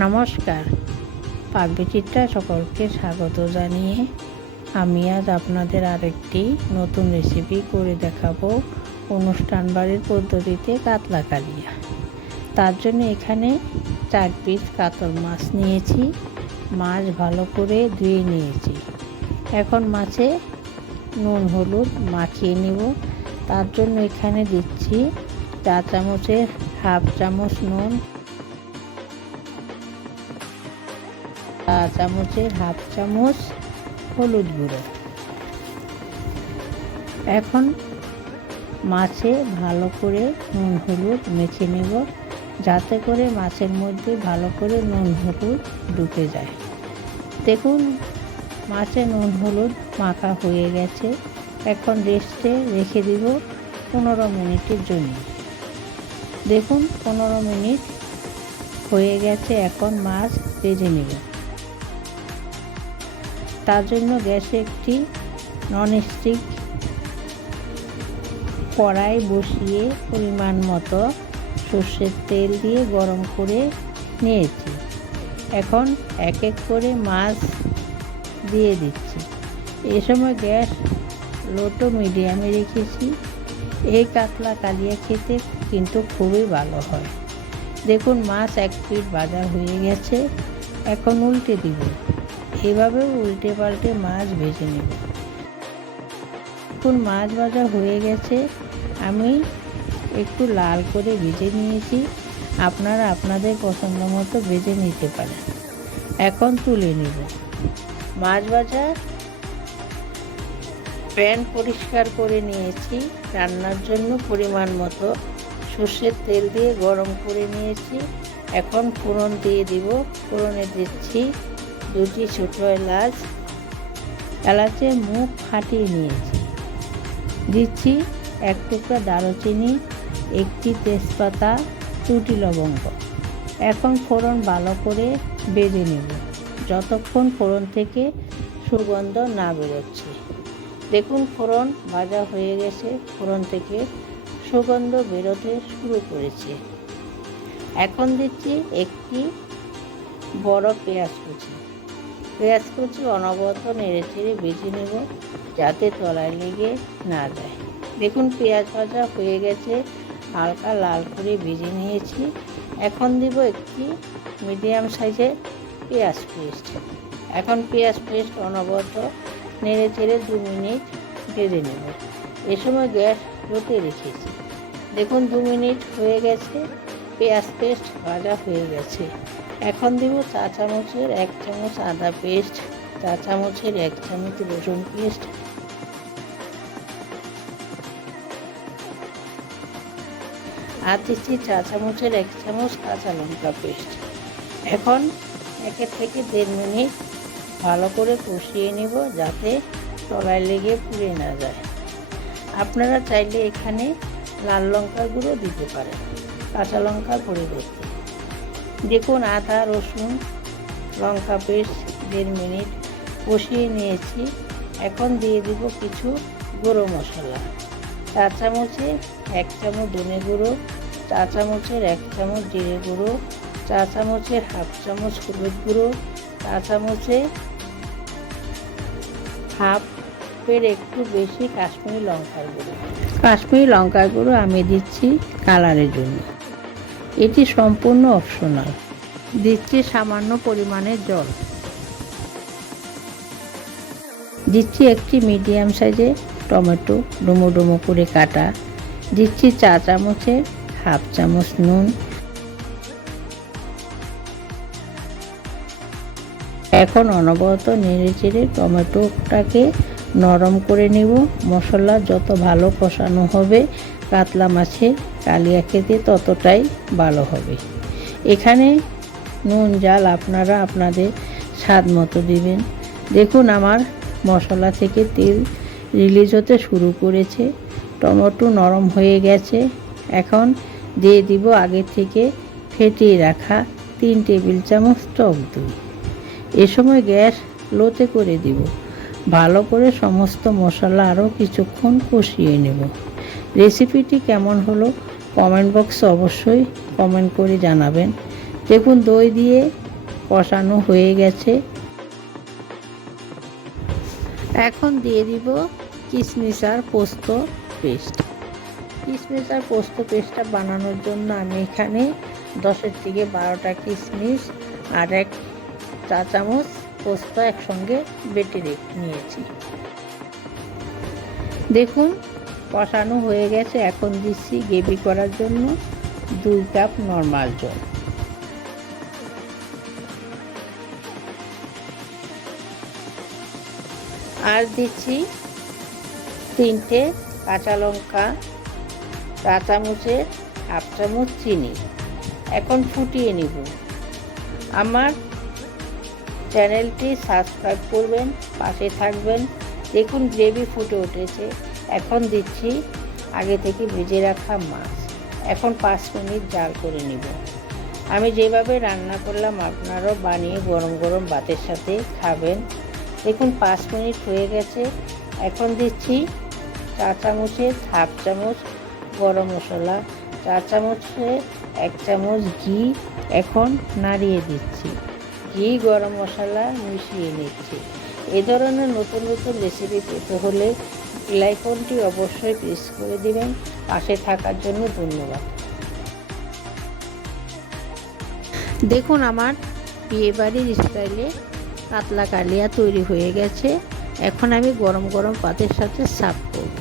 নমস্কার, পাকবিচিত্রা সকলকে স্বাগত জানিয়ে আমি আজ আপনাদের আরেকটি নতুন রেসিপি করে দেখাবো। অনুষ্ঠান বাড়ির পদ্ধতিতে কাতলা কালিয়া। তার জন্য এখানে 4 পিস কাতল মাছ নিয়েছি। মাছ ভালো করে ধুয়ে নিয়েছি। এখন মাছে নুন হলুদ মাখিয়ে নেব। তার জন্য এখানে দিচ্ছি চা চামচের হাফ চামচ নুন, চা চামচের হাফ চামচ হলুদ গুঁড়ো। এখন মাছে ভালো করে নুন হলুদ মেখে নেব, যাতে করে মাছের মধ্যে ভালো করে নুন হলুদ ঢুকে যায়। দেখুন মাছে নুন হলুদ মাখা হয়ে গেছে। এখন রেস্টে রেখে দিব 15 মিনিটের জন্য। দেখুন 15 মিনিট হয়ে গেছে। এখন মাছ ভেজে নেব। তার জন্য গ্যাসে একটি ননস্টিক কড়াই বসিয়ে পরিমাণ মতো সর্ষের তেল দিয়ে গরম করে নিয়েছি। এখন এক এক করে মাছ দিয়ে দিচ্ছি। এ সময় গ্যাস লো টু মিডিয়ামে রেখেছি। এই কাতলা কালিয়া খেতে কিন্তু খুবই ভালো হয়। দেখুন মাছ এক পিঠ ভাজা হয়ে গেছে। এখন উল্টে দিব। এভাবে উল্টে পাল্টে মাছ ভেজে নেব। দেখুন মাছ ভাজা হয়ে গেছে। আমি একটু লাল করে ভেজে নিয়েছি। আপনারা আপনাদের পছন্দ মতো ভেজে নিতে পারেন। এখন তুলে নেব। মাছ ভাজা প্যান পরিষ্কার করে নিয়েছি। রান্নার জন্য পরিমাণ মতো সর্ষের তেল দিয়ে গরম করে নিয়েছি। এখন ফোড়ন দিয়ে দিব। ফোড়নে দিচ্ছি 2টি ছোট এলাচ, এলাচের মুখ ফাটিয়ে নিয়েছি। দিচ্ছি 1 টুকরা দারুচিনি, 1টি তেজপাতা, 2টি লবঙ্গ। এখন ফোড়ন ভালো করে ভেজে নেব, যতক্ষণ ফোড়ন থেকে সুগন্ধ না বেরোচ্ছে। দেখুন ফোড়ন ভাজা হয়ে গেছে। ফোড়ন থেকে সুগন্ধ বেরোতে শুরু করেছে। এখন দিচ্ছি একটি বড় পেঁয়াজ কুচি। পেঁয়াজ কুচি অনবরত নেড়ে চেড়ে ভেজে নেব, যাতে তলায় লেগে না যায়। দেখুন পেঁয়াজ ভাজা হয়ে গেছে। হালকা লাল করে ভেজে নিয়েছি। এখন দিব একটি মিডিয়াম সাইজের পেঁয়াজ পেস্ট। এখন পেঁয়াজ পেস্ট অনবরত নেড়ে চেড়ে 2 মিনিট ভেজে নেব। এ সময় গ্যাস লোতে রেখেছি। দেখুন 2 মিনিট হয়ে গেছে। পেঁয়াজ পেস্ট ভাজা হয়ে গেছে। এখন দিব চা চামচের 1 চামচ আদা পেস্ট, চা চামচের 1 চামচ রসুন পেস্ট, আর দিচ্ছি চা চামচের 1 চামচ কাঁচা লঙ্কা পেস্ট। এখন 1 থেকে 1.5 মিনিট ভালো করে কষিয়ে নেব, যাতে তলায় লেগে পুড়ে না যায়। আপনারা চাইলে এখানে লাল লঙ্কার গুঁড়ো দিতে পারেন, কাঁচা লঙ্কার পরিবর্তে। দেখুন আদা রসুন লঙ্কা পেস্ট 1.5 মিনিট কষিয়ে নিয়েছি। এখন দিয়ে দিব কিছু গুঁড়ো মশলা। চা চামচে 1 চামচ ধনে গুঁড়ো, চা চামচের 1 চামচ জিরে গুঁড়ো, চা চামচের হাফ চামচ হলুদ গুঁড়ো, চা চামচে হাফের একটু বেশি কাশ্মীরি লঙ্কার গুঁড়ো। কাশ্মীরি লঙ্কার গুঁড়ো আমি দিচ্ছি কালারের জন্য। এটি সম্পূর্ণ অপশনাল। দিচ্ছি সামান্য পরিমাণে জল। দিচ্ছি একটি মিডিয়াম সাইজের টমেটো ডুমো ডুমো করে কাটা। দিচ্ছি চা চামচের হাফ চামচ নুন। এখন অনবরত নেড়ে চেড়ে টমেটোটাকে নরম করে নেব। মশলা যত ভালো কষানো হবে কাতলা মাছের কালিয়া খেতে ততটাই ভালো হবে। এখানে নুন ঝাল আপনারা আপনাদের স্বাদ মতো দিবেন। দেখুন আমার মশলা থেকে তেল রিলিজ হতে শুরু করেছে। টমেটো নরম হয়ে গেছে। এখন দিয়ে দিব আগে থেকে ফেটিয়ে রাখা 3 টেবিল চামচ টক দই। এ সময় গ্যাস লোতে করে দিব। ভালো করে সমস্ত মশলা আরও কিছুক্ষণ কষিয়ে নেব। রেসিপিটি কেমন হলো কমেন্ট বক্সে অবশ্যই কমেন্ট করে জানাবেন। দেখুন দই দিয়ে কষানো হয়ে গেছে। এখন দিয়ে দিব কিশমিশ আর পোস্ত পেস্ট। কিশমিশ আর পোস্ত পেস্টটা বানানোর জন্য আমি এখানে 10 থেকে 12টা কিশমিশ আর 1 চা চামচ পোস্ত একসঙ্গে বেটে নিয়েছি। দেখুন কষানো হয়ে গেছে। এখন দিচ্ছি গ্রেভি করার জন্য 2 কাপ নর্মাল জল। আর দিচ্ছি 3টে কাঁচা লঙ্কা, চা চামচের 1/2 চামচ চিনি। এখন ফুটিয়ে নিব। আমার চ্যানেলটি সাবস্ক্রাইব করবেন, পাশে থাকবেন। দেখুন গ্রেভি ফুটে উঠেছে। এখন দিচ্ছি আগে থেকে ভেজে রাখা মাছ। এখন 5 মিনিট জাল করে নিব। আমি যেভাবে রান্না করলাম আপনারাও বানিয়ে গরম গরম ভাতের সাথে খাবেন। দেখুন 5 মিনিট হয়ে গেছে। এখন দিচ্ছি চা চামচের 1/2 চামচ গরম মশলা, চা চামচে 1 চামচ ঘি। এখন নাড়িয়ে দিচ্ছি। ঘি গরম মশলা মিশিয়ে নিচ্ছি। এ ধরনের নতুন নতুন রেসিপি পেতে হলে বেল আইকনটি অবশ্যই প্রেস করে দিবেন। পাশে থাকার জন্য ধন্যবাদ। দেখুন আমার বিয়েবাড়ির স্টাইলে কাতলা কালিয়া তৈরি হয়ে গেছে। এখন আমি গরম গরম ভাতের সাথে সার্ভ করব।